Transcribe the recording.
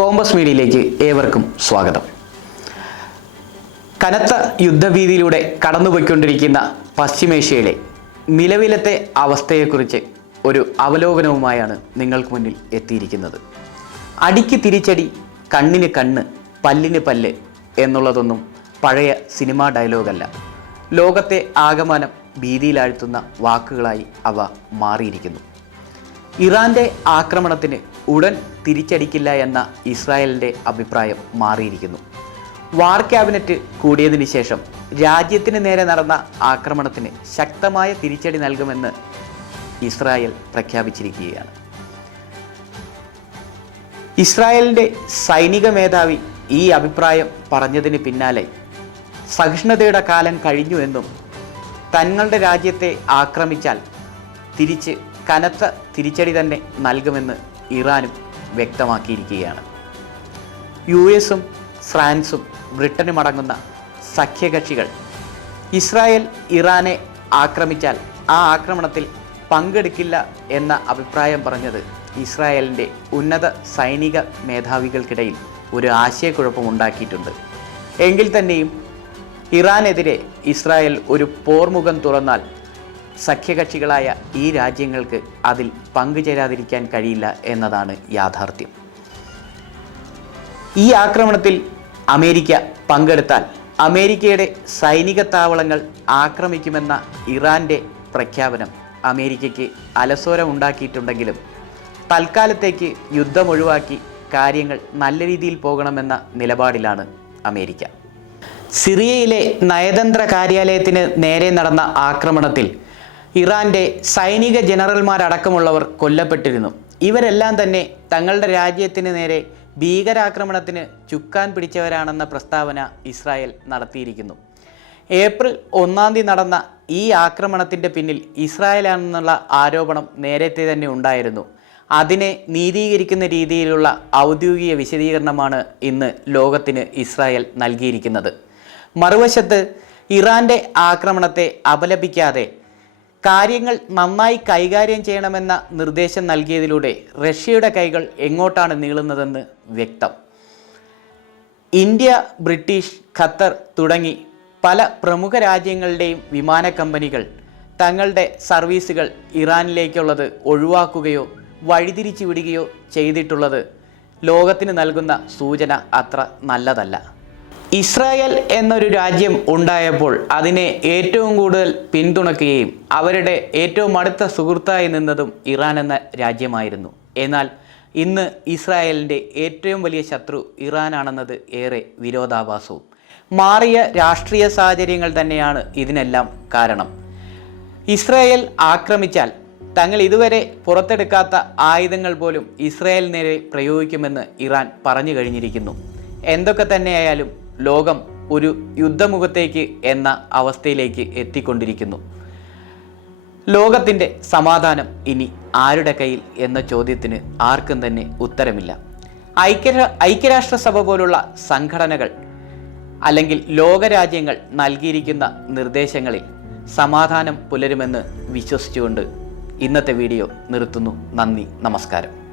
Compass മീഡിയയിലേക്ക് ഏവർക്കും സ്വാഗതം. കനത്ത യുദ്ധഭീതിയിലൂടെ കടന്നുപോയിക്കൊണ്ടിരിക്കുന്ന പശ്ചിമേഷ്യയിലെ നിലവിലത്തെ അവസ്ഥയെക്കുറിച്ച് ഒരു അവലോകനവുമായാണ് നിങ്ങൾക്ക് മുന്നിൽ എത്തിയിരിക്കുന്നത്. അടിക്ക് തിരിച്ചടി കണ്ണിന് കണ്ണ് പല്ലിന് പല്ല് എന്നുള്ളതൊന്നും പഴയ സിനിമാ ഡയലോഗല്ല. ലോകത്തെ ആകമാനം ഭീതിയിലാഴ്ത്തുന്ന വാക്കുകളായി അവ മാറിയിരിക്കുന്നു. ഇറാന്റെ ആക്രമണത്തിന് ഉടൻ തിരിച്ചടിക്കില്ല എന്ന ഇസ്രായേലിന്റെ അഭിപ്രായം മാറിയിരിക്കുന്നു. വാർ ക്യാബിനറ്റ് കൂടിയതിനു ശേഷം രാജ്യത്തിന് നേരെ നടന്ന ആക്രമണത്തിന് ശക്തമായ തിരിച്ചടി നൽകുമെന്ന് ഇസ്രായേൽ പ്രഖ്യാപിച്ചിരിക്കുകയാണ്. ഇസ്രായേലിന്റെ സൈനിക മേധാവി ഈ അഭിപ്രായം പറഞ്ഞതിന് പിന്നാലെ സഹിഷ്ണുതയുടെ കാലം കഴിഞ്ഞു എന്നും തങ്ങളുടെ രാജ്യത്തെ ആക്രമിച്ചാൽ തിരിച്ച് കനത്ത തിരിച്ചടി തന്നെ നൽകുമെന്ന് ഇറാനും വ്യക്തമാക്കിയിരിക്കുകയാണ്. യു എസും ഫ്രാൻസും ബ്രിട്ടനും അടങ്ങുന്ന സഖ്യകക്ഷികൾ ഇസ്രായേൽ ഇറാനെ ആക്രമിച്ചാൽ ആ ആക്രമണത്തിൽ പങ്കെടുക്കില്ല എന്ന അഭിപ്രായം പറഞ്ഞത് ഇസ്രായേലിന്റെ ഉന്നത സൈനിക മേധാവികൾക്കിടയിൽ ഒരു ആശയക്കുഴപ്പമുണ്ടാക്കിയിട്ടുണ്ട് എങ്കിൽ തന്നെയും ഇറാനെതിരെ ഇസ്രായേൽ ഒരു പോർമുഖം തുറന്നാൽ സഖ്യകക്ഷികളായ ഈ രാജ്യങ്ങൾക്ക് അതിൽ പങ്കുചേരാതിരിക്കാൻ കഴിയില്ല എന്നതാണ് യാഥാർത്ഥ്യം. ഈ ആക്രമണത്തിൽ അമേരിക്ക പങ്കെടുത്താൽ അമേരിക്കയുടെ സൈനിക താവളങ്ങൾ ആക്രമിക്കുമെന്ന ഇറാന്റെ പ്രഖ്യാപനം അമേരിക്കയ്ക്ക് അലസോരം ഉണ്ടാക്കിയിട്ടുണ്ടെങ്കിലും തൽക്കാലത്തേക്ക് യുദ്ധം ഒഴിവാക്കി കാര്യങ്ങൾ നല്ല രീതിയിൽ പോകണമെന്ന നിലപാടിലാണ് അമേരിക്ക. സിറിയയിലെ നയതന്ത്ര കാര്യാലയത്തിന് നേരെ നടന്ന ആക്രമണത്തിൽ ഇറാന്റെ സൈനിക ജനറൽമാരടക്കമുള്ളവർ കൊല്ലപ്പെട്ടിരുന്നു. ഇവരെല്ലാം തന്നെ തങ്ങളുടെ രാജ്യത്തിന് നേരെ ഭീകരാക്രമണത്തിന് ചുക്കാൻ പിടിച്ചവരാണെന്ന പ്രസ്താവന ഇസ്രായേൽ നടത്തിയിരിക്കുന്നു. ഏപ്രിൽ ഒന്നാം തീയതി നടന്ന ഈ ആക്രമണത്തിന്റെ പിന്നിൽ ഇസ്രായേലാണെന്നുള്ള ആരോപണം നേരത്തെ തന്നെ ഉണ്ടായിരുന്നു. അതിനെ നീതീകരിക്കുന്ന രീതിയിലുള്ള ഔദ്യോഗിക വിശദീകരണമാണ് ഇന്ന് ലോകത്തിന് ഇസ്രായേൽ നൽകിയിരിക്കുന്നത്. മറുവശത്ത് ഇറാന്റെ ആക്രമണത്തെ അപലപിക്കാതെ കാര്യങ്ങൾ നന്നായി കൈകാര്യം ചെയ്യണമെന്ന നിർദ്ദേശം നൽകിയതിലൂടെ റഷ്യയുടെ കൈകൾ എങ്ങോട്ടാണ് നീളുന്നതെന്ന് വ്യക്തം. ഇന്ത്യ ബ്രിട്ടീഷ് ഖത്തർ തുടങ്ങി പല പ്രമുഖ രാജ്യങ്ങളുടെയും വിമാന കമ്പനികൾ തങ്ങളുടെ സർവീസുകൾ ഇറാനിലേക്കുള്ളത് ഒഴിവാക്കുകയോ വഴിതിരിച്ചു വിടുകയോ ചെയ്തിട്ടുള്ളത് ലോകത്തിന് നൽകുന്ന സൂചന അത്ര നല്ലതല്ല. ഇസ്രായേൽ എന്നൊരു രാജ്യം ഉണ്ടായപ്പോൾ അതിനെ ഏറ്റവും കൂടുതൽ പിന്തുണക്കുകയും അവരുടെ ഏറ്റവും അടുത്ത സുഹൃത്തായി നിന്നതും ഇറാൻ എന്ന രാജ്യമായിരുന്നു. എന്നാൽ ഇന്ന് ഇസ്രായേലിന്റെ ഏറ്റവും വലിയ ശത്രു ഇറാനാണെന്നത് ഏറെ വിരോധാഭാസവും. മാറിയ രാഷ്ട്രീയ സാഹചര്യങ്ങൾ തന്നെയാണ് ഇതിനെല്ലാം കാരണം. ഇസ്രായേൽ ആക്രമിച്ചാൽ തങ്ങൾ ഇതുവരെ പുറത്തെടുക്കാത്ത ആയുധങ്ങൾ പോലും ഇസ്രായേലിനെതിരെ പ്രയോഗിക്കുമെന്ന് ഇറാൻ പറഞ്ഞു കഴിഞ്ഞിരിക്കുന്നു. എന്തൊക്കെ തന്നെയായാലും ലോകം ഒരു യുദ്ധമുഖത്തേക്ക് എന്ന അവസ്ഥയിലേക്ക് എത്തിക്കൊണ്ടിരിക്കുന്നു. ലോകത്തിന്റെ സമാധാനം ഇനി ആരുടെ കയ്യിൽ എന്ന ചോദ്യത്തിന് ആർക്കും തന്നെ ഉത്തരമില്ല. ഐക്യ ഐക്യരാഷ്ട്രസഭ പോലുള്ള സംഘടനകൾ അല്ലെങ്കിൽ ലോകരാജ്യങ്ങൾ നൽകിയിരിക്കുന്ന നിർദ്ദേശങ്ങളിൽ സമാധാനം പുലരുമെന്ന് വിശ്വസിച്ചുകൊണ്ട് ഇന്നത്തെ വീഡിയോ നിർത്തുന്നു. നന്ദി നമസ്കാരം.